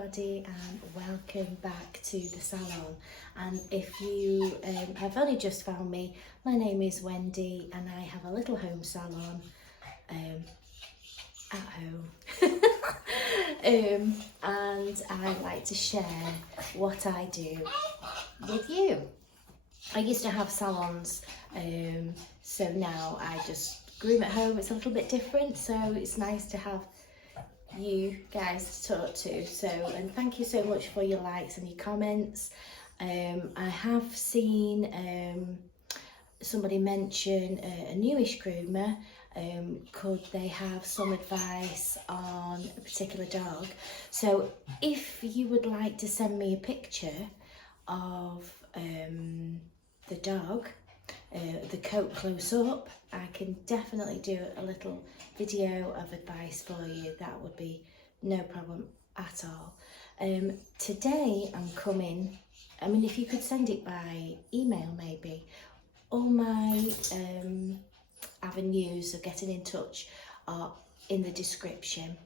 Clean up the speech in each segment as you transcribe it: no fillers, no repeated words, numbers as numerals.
everybody, and welcome back to the salon. And if you have only just found me, my name is Wendy and I have a little home salon at home. And I like to share what I do with you. I used to have salons, so now I just groom at home. It's a little bit different, so it's nice to have you guys to talk to. So, and thank you so much for your likes and your comments. I have seen somebody mention a newish groomer. Could they have some advice on a particular dog? So if you would like to send me a picture of the dog, the coat close up, I can definitely do a little video of advice for you. That would be no problem at all. Today I'm coming, I mean, if you could send it by email maybe. All my avenues of getting in touch are in the description,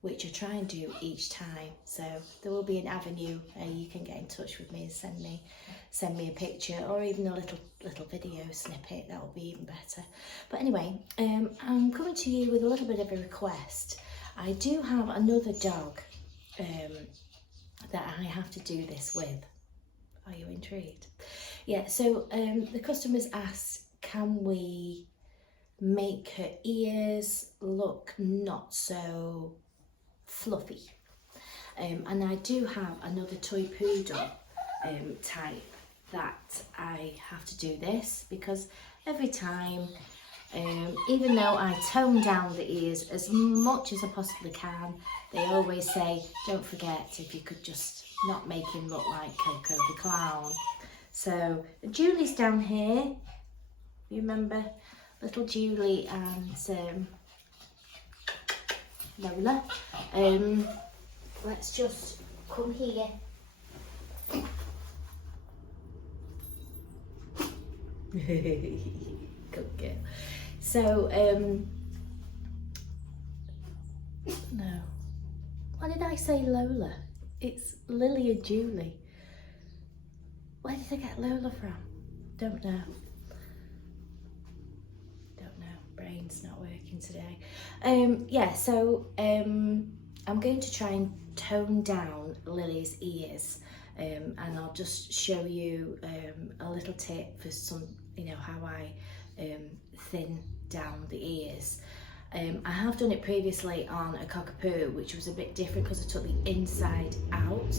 which I try and do each time. So there will be an avenue you can get in touch with me and send me a picture, or even a little video snippet. That will be even better. But anyway, I'm coming to you with a little bit of a request. I do have another dog that I have to do this with. Are you intrigued? Yeah, so the customers asked, can we make her ears look not so fluffy? And I do have another toy poodle type that I have to do this, because every time, even though I tone down the ears as much as I possibly can, they always say, don't forget, if you could just not make him look like Coco the Clown. So Julie's down here, you remember little Julie and Lola. Let's just come here. Good girl. So no, why did I say Lola? It's Lily and Julie. Where did I get Lola from? Don't know. Brain's not working today. Yeah, so I'm going to try and tone down Lily's ears, and I'll just show you a little tip for some, how I thin down the ears. I have done it previously on a cockapoo, which was a bit different because I took the inside out.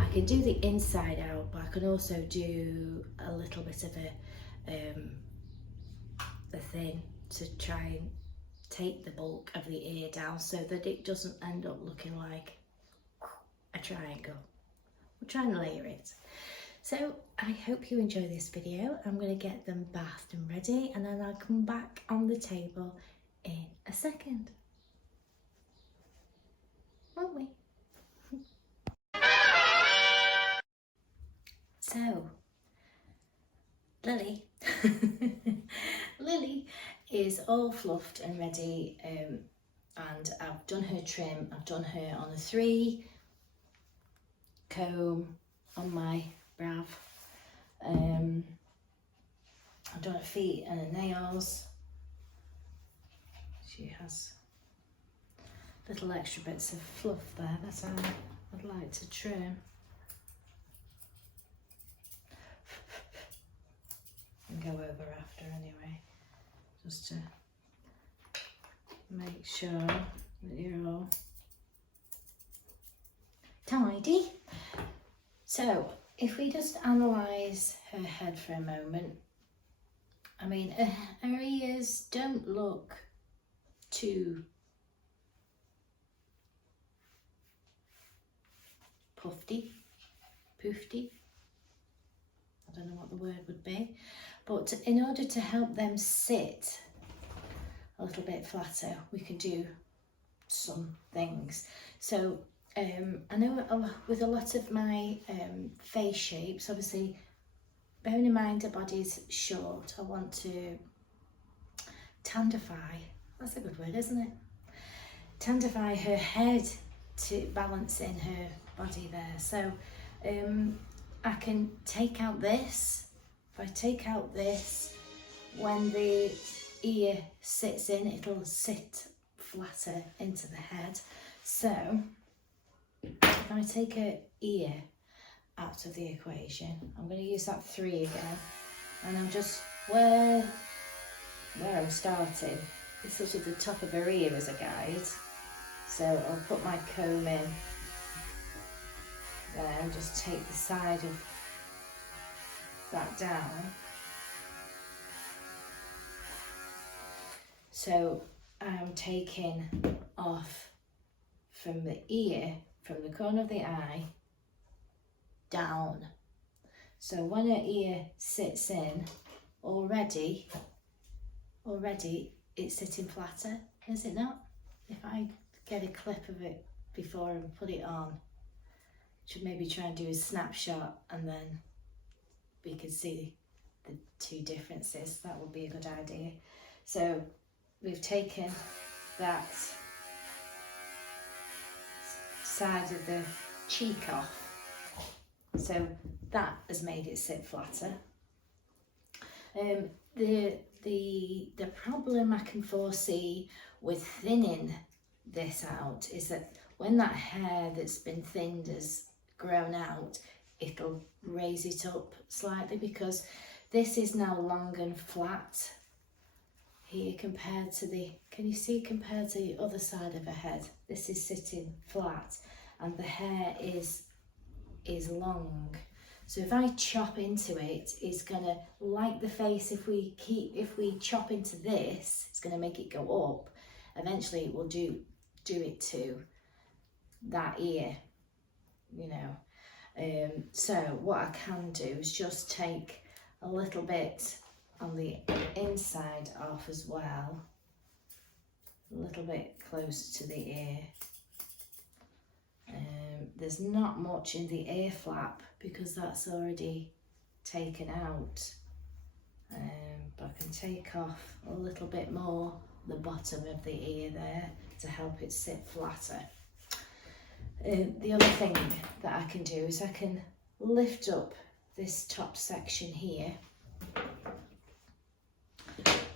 I can do the inside out, but I can also do a little bit of a thin to try and take the bulk of the ear down so that it doesn't end up looking like a triangle. We'll try and layer it. So I hope you enjoy this video. I'm going to get them bathed and ready, and then I'll come back on the table in a second. Won't we? So, Lily is all fluffed and ready, and I've done her trim. I've done her on a 3 comb on my Brav. I've done her feet and her nails. She has little extra bits of fluff there that I'd like to trim. And go over after anyway, just to make sure that you're all tidy. So if we just analyse her head for a moment, I mean, her ears don't look too poofy. I don't know what the word would be, but in order to help them sit a little bit flatter, we can do some things. So I know with a lot of my face shapes, obviously, bearing in mind her body's short, I want to tandify, that's a good word, isn't it? Tandify her head to balancing her body there. So I can take out this. If I take out this, when the ear sits in, it'll sit flatter into the head. So if I take her ear out of the equation, I'm going to use that 3 again, and I'm just where I'm starting. It's sort of the top of her ear as a guide. So I'll put my comb in there and just take the side of that down. So I'm taking off from the ear, from the corner of the eye, down. So when her ear sits in, already it's sitting flatter, is it not? If I get a clip of it before and put it on, should maybe try and do a snapshot, and then we can see the 2 differences. That would be a good idea. So we've taken that side of the cheek off, so that has made it sit flatter. The problem I can foresee with thinning this out is that when that hair that's been thinned has grown out, it'll raise it up slightly, because this is now long and flat here compared to the, can you see, compared to the other side of her head, this is sitting flat and the hair is long. So if I chop into it, it's gonna, like the face, if we chop into this, it's gonna make it go up. Eventually it will do it to that ear, you know. So what I can do is just take a little bit on the inside off as well, a little bit closer to the ear. There's not much in the ear flap because that's already taken out, but I can take off a little bit more the bottom of the ear there to help it sit flatter. The other thing that I can do is I can lift up this top section here,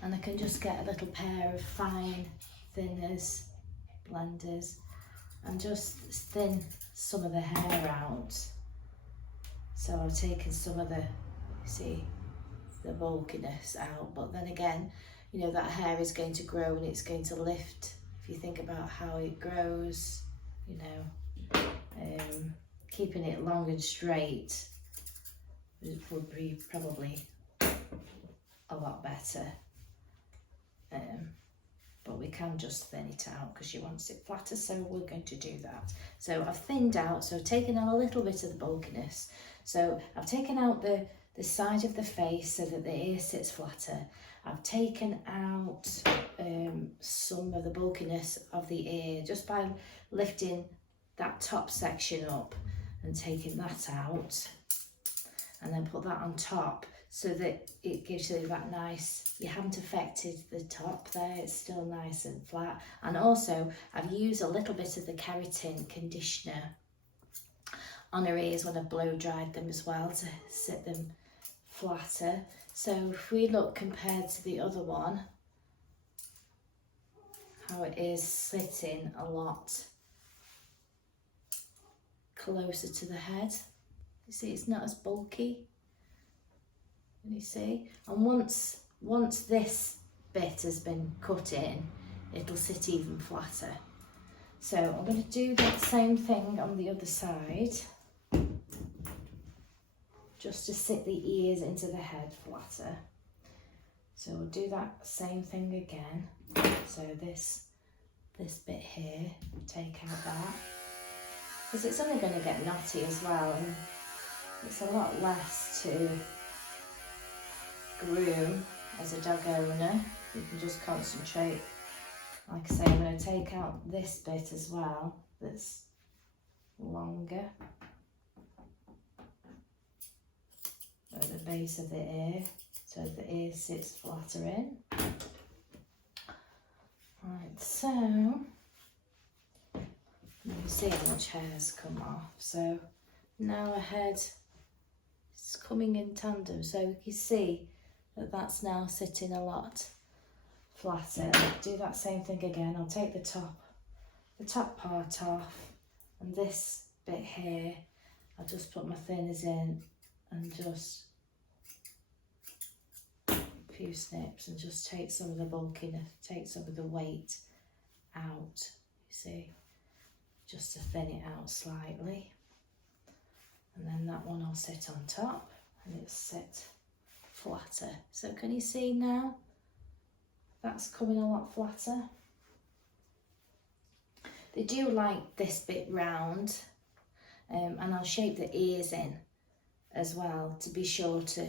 and I can just get a little pair of fine thinners, blenders, and just thin some of the hair out. So I've taken some of the, see, the bulkiness out, but then again, you know, that hair is going to grow and it's going to lift. If you think about how it grows, you know, keeping it long and straight would be probably a lot better. But we can just thin it out because she wants it flatter, so we're going to do that. So I've thinned out, so I've taken out a little bit of the bulkiness. So I've taken out the side of the face so that the ear sits flatter. I've taken out some of the bulkiness of the ear just by lifting that top section up and taking that out, and then put that on top, so that it gives you that nice, you haven't affected the top there, it's still nice and flat. And also I've used a little bit of the keratin conditioner on her ears when I blow dried them as well to sit them flatter. So if we look compared to the other one, how it is sitting a lot closer to the head. You see, it's not as bulky. Can you see? And once this bit has been cut in, it'll sit even flatter. So I'm going to do that same thing on the other side, just to sit the ears into the head flatter. So we'll do that same thing again. So this bit here, take out that, because it's only going to get knotty as well, and it's a lot less to groom as a dog owner. You can just concentrate. Like I say, I'm going to take out this bit as well that's longer at the base of the ear, so the ear sits flatter in. Right, so You can see how much hair's come off. So now her head is coming in tandem. So you can see that that's now sitting a lot flatter. Do that same thing again. I'll take the top part off, and this bit here, I'll just put my thinners in and just a few snips and just take some of the bulkiness, take some of the weight out, you see, just to thin it out slightly. And then that one will sit on top and it'll sit flatter. So can you see now? That's coming a lot flatter. They do like this bit round, and I'll shape the ears in as well to be sure to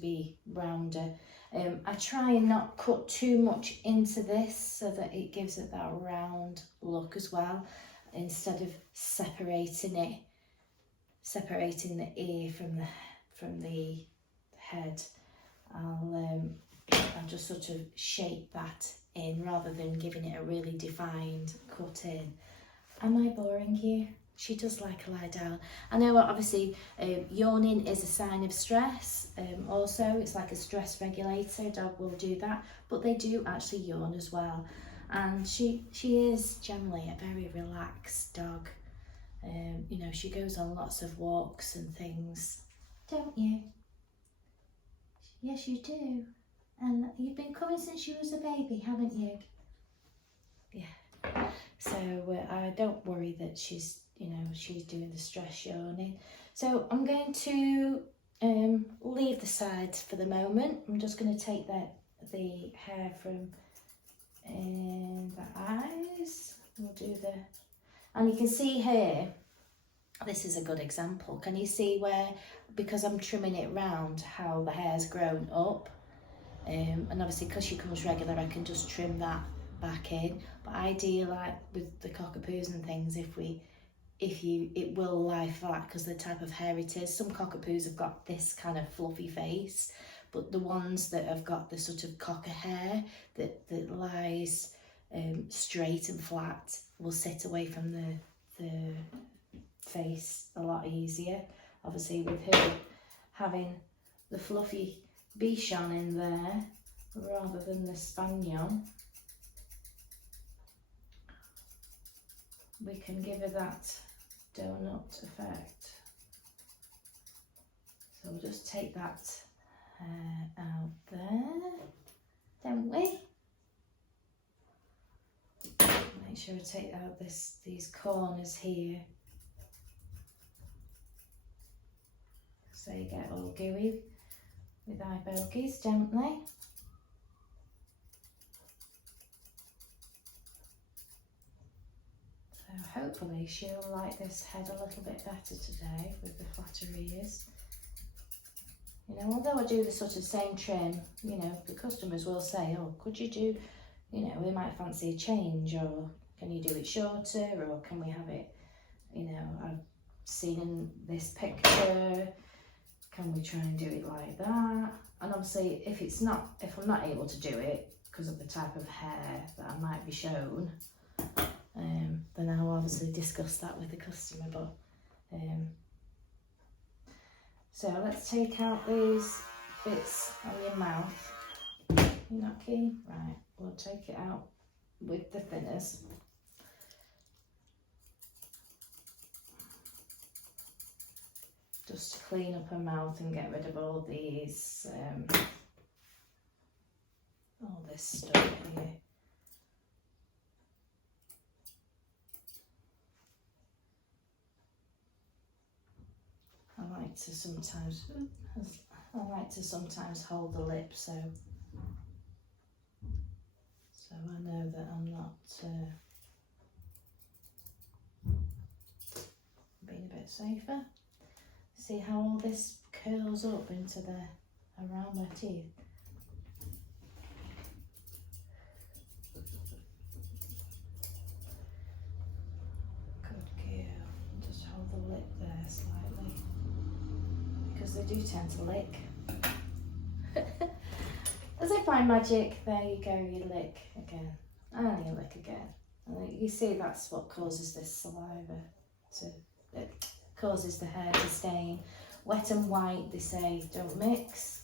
be rounder. I try and not cut too much into this so that it gives it that round look as well, instead of separating the ear from the head. I'll just sort of shape that in rather than giving it a really defined cut in. Am I boring you? She does like a lie down. I know obviously yawning is a sign of stress. Also, it's like a stress regulator. Dog will do that, but they do actually yawn as well. And she is generally a very relaxed dog. You know, she goes on lots of walks and things, don't you? Yes, you do. And you've been coming since you was a baby, haven't you? Yeah. So I don't worry that she's doing the stress yawning. So I'm going to leave the sides for the moment. I'm just going to take the hair from the eyes. We'll do and you can see here, this is a good example. Can you see where, because I'm trimming it round, how the hair's grown up? And obviously because she comes regular, I can just trim that back in. But ideally, like with the cockapoos and things, it will lie flat because the type of hair it is. Some cockapoos have got this kind of fluffy face, but the ones that have got the sort of cocker hair that lies straight and flat will sit away from the face a lot easier. Obviously with her having the fluffy Bichon in there rather than the Spaniel, we can give her that donut effect. So we'll just take that out there, don't we? Make sure I take out these corners here, so you get all gooey with eye bogies, don't they? So hopefully she'll like this head a little bit better today with the flatter ears. You know, although I do the sort of same trim, you know, the customers will say, oh, could you do, you know, we might fancy a change, or can you do it shorter, or can we have it, you know, I've seen in this picture, can we try and do it like that? And obviously if I'm not able to do it because of the type of hair that I might be shown, then I'll obviously discuss that with the customer. But so let's take out these bits on your mouth. You're not keen? Right, we'll take it out with the thinners. Just to clean up her mouth and get rid of all these, all this stuff here. I like to sometimes hold the lip, so I know that I'm not being a bit safer. See how all this curls up into around my teeth. Good girl. Just hold the lip there slightly, because they do tend to lick. As if by magic, there you go, you lick again, and you lick again. You see, that's what causes this saliva it causes the hair to stain. Wet and white, they say, don't mix.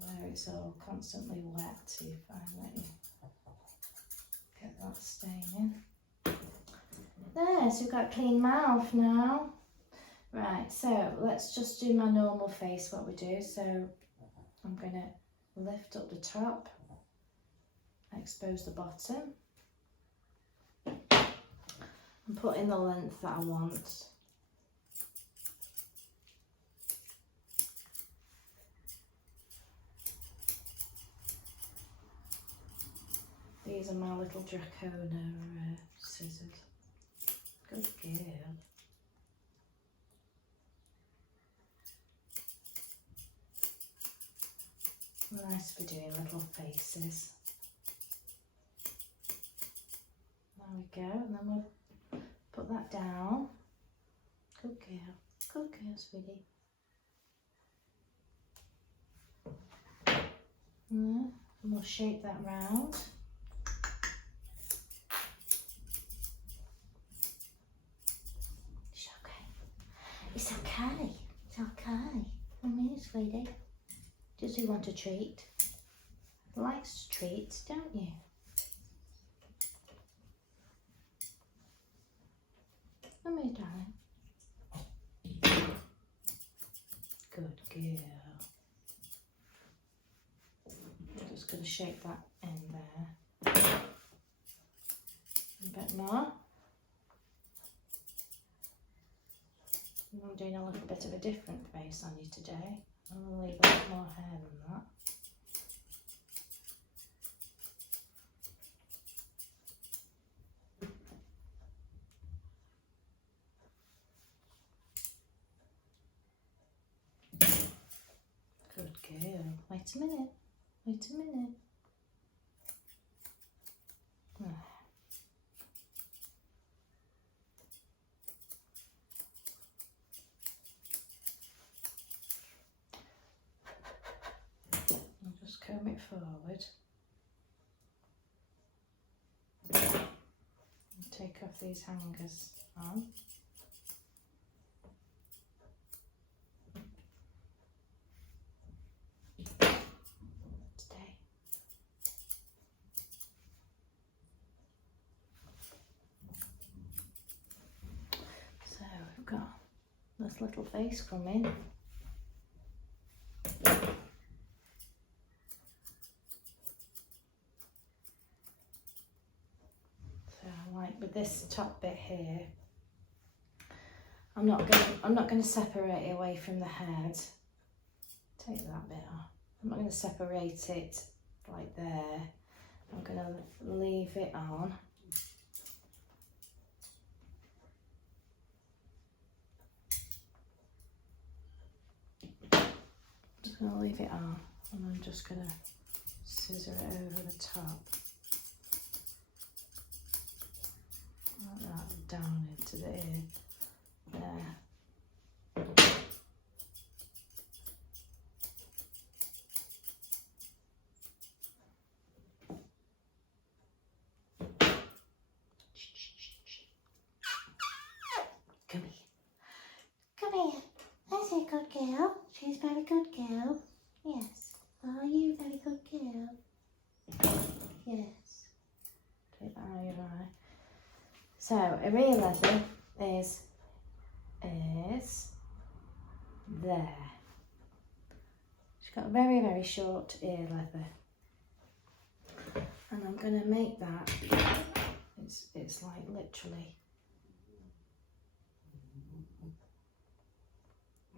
Where it's all constantly wet, so you find that you get that staining. There, so we've got a clean mouth now. Right, so let's just do my normal face, what we do. So I'm going to lift up the top, expose the bottom, and put in the length that I want. These are my little Dracono scissors. Good girl. Nice for doing little faces. There we go, and then we'll put that down. Good girl. Good girl, sweetie. And we'll shape that round. It's okay. It's okay. It's okay. Come here, sweetie. Does he want a treat? He likes treats, don't you? Come here, darling. Good girl. I'm just going to shape that in there. A bit more. I'm doing a little bit of a different face on you today. I'm going to leave a bit more hair than that. Good girl. Wait a minute. Wait a minute. I'll just comb it forward. And take off these hangers on. Got this little face coming. So like with this top bit here, I'm not going to separate it away from the head. Take that bit off. I'm not going to separate it like there. I'm going to leave it on. Just going to leave it on, and I'm just going to scissor it over the top. Like that, down into the ear. There. Come here. Come here. That's a good girl. She's a very good girl. Yes. Are you a very good girl? Yes. Take that out of your eye. So a real leather is there. She's got a very, very short ear leather. And I'm going to make that, it's like literally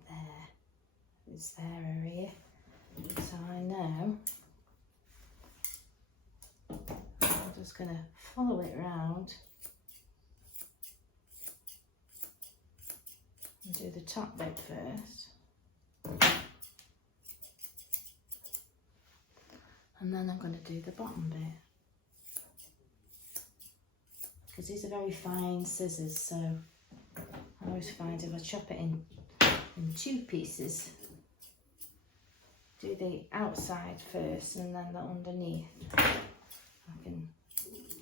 there. It's there, her ear. So I know I'm just going to follow it round and do the top bit first. And then I'm going to do the bottom bit. Because these are very fine scissors, so I always find if I chop it in two pieces, do the outside first and then the underneath. I can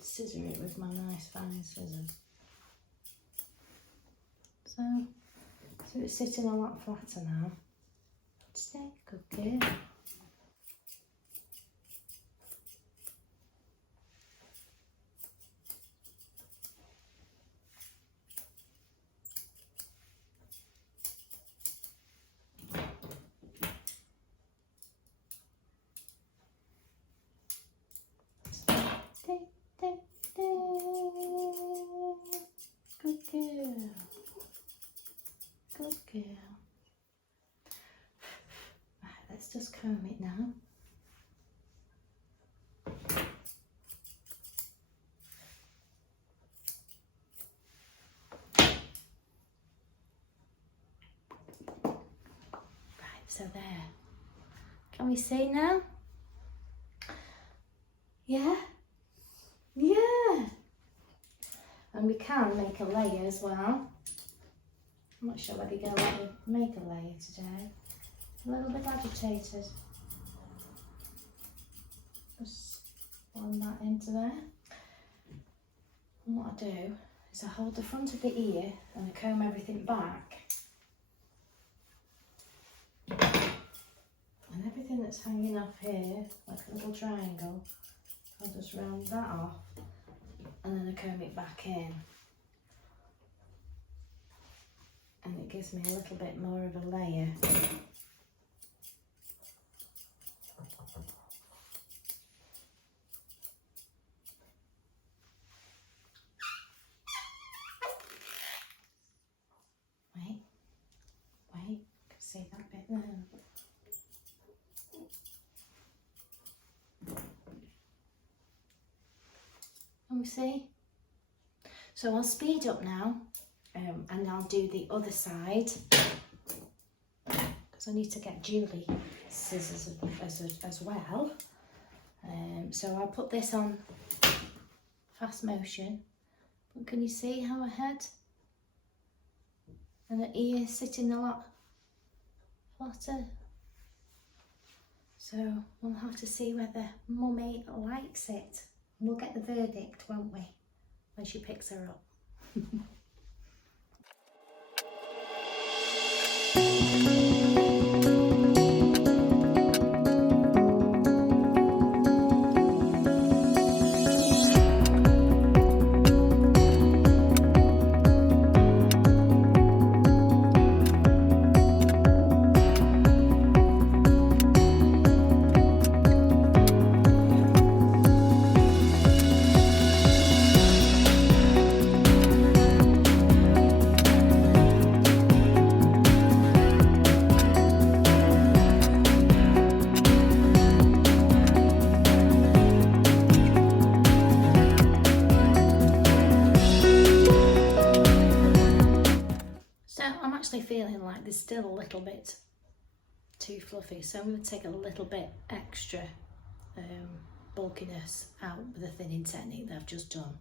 scissor it with my nice fine scissors. So it's sitting a lot flatter now. Stay cooking. Good girl. Good girl. Right, let's just comb it now. Right, so there. Can we see now? Yeah? Yeah! And we can make a layer as well. I'm not sure whether you're going to make a layer today. A little bit agitated. Just blend that into there. And what I do is I hold the front of the ear and I comb everything back. And everything that's hanging off here, like a little triangle, I'll just round that off and then I comb it back in. And it gives me a little bit more of a layer. Wait, see that bit there? Can we see? So I'll speed up now and I'll do the other side because I need to get Julie scissors as well. So I'll put this on fast motion. But can you see how her head and her ear sitting a lot flatter? So we'll have to see whether Mummy likes it. We'll get the verdict, won't we, when she picks her up. Feeling like there's still a little bit too fluffy, so I'm going to take a little bit extra bulkiness out with the thinning technique that I've just done.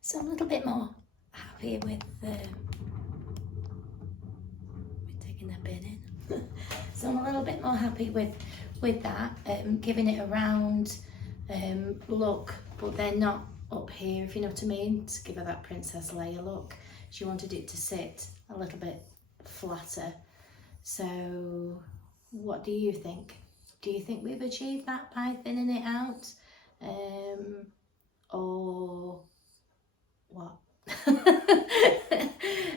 So I'm a little bit more happy with taking that bin in. So I'm a little bit more happy with that, giving it a round look, but they're not up here, if you know what I mean, to give her that Princess Leia look. She wanted it to sit a little bit flatter. So what do you think? Do you think we've achieved that by thinning it out? Or what?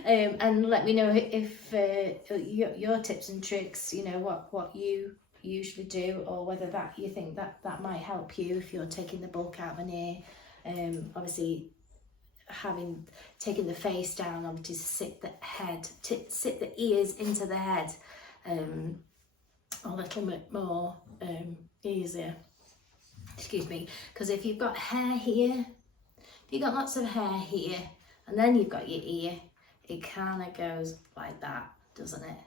And let me know if your tips and tricks, you know, what you usually do, or whether that you think that might help you if you're taking the bulk out of an ear. Obviously taking the face down, obviously sit the ears into the head a little bit more easier, excuse me, because if you've got hair here, if you've got lots of hair here and then you've got your ear, it kind of goes like that, doesn't it?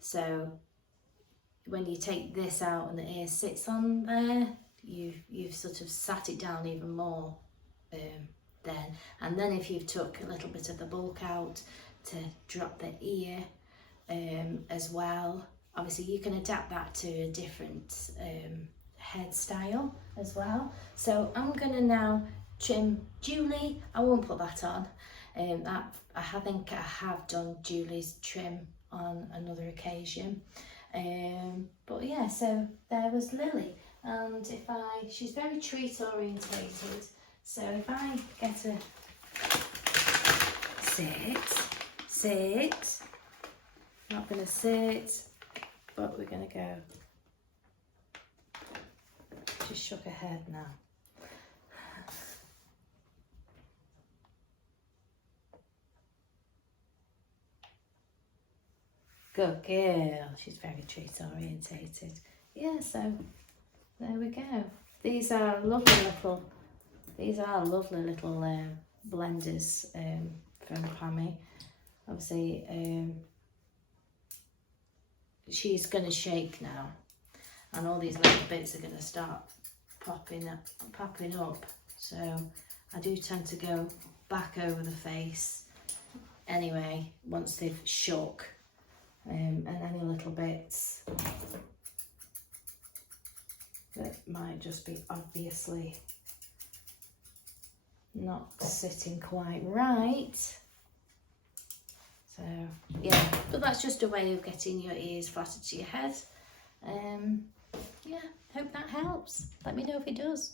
So when you take this out and the ear sits on there, you've sort of sat it down even more then. And then if you've took a little bit of the bulk out, to drop the ear as well. Obviously you can adapt that to a different head style as well. So I'm gonna now trim Julie. I won't put that on. I think I have done Julie's trim on another occasion. But yeah, so there was Lily, and she's very treat orientated, so if I get her sit, not gonna sit, but we're gonna go, just shook her head now. Good girl, she's very treat orientated. Yeah, so there we go. These are lovely little blenders from Pammy. Obviously, she's going to shake now, and all these little bits are going to start popping up. So I do tend to go back over the face anyway once they've shook. And any little bits that might just be obviously not sitting quite right. So yeah, but that's just a way of getting your ears flatter to your head. Yeah, hope that helps. Let me know if it does.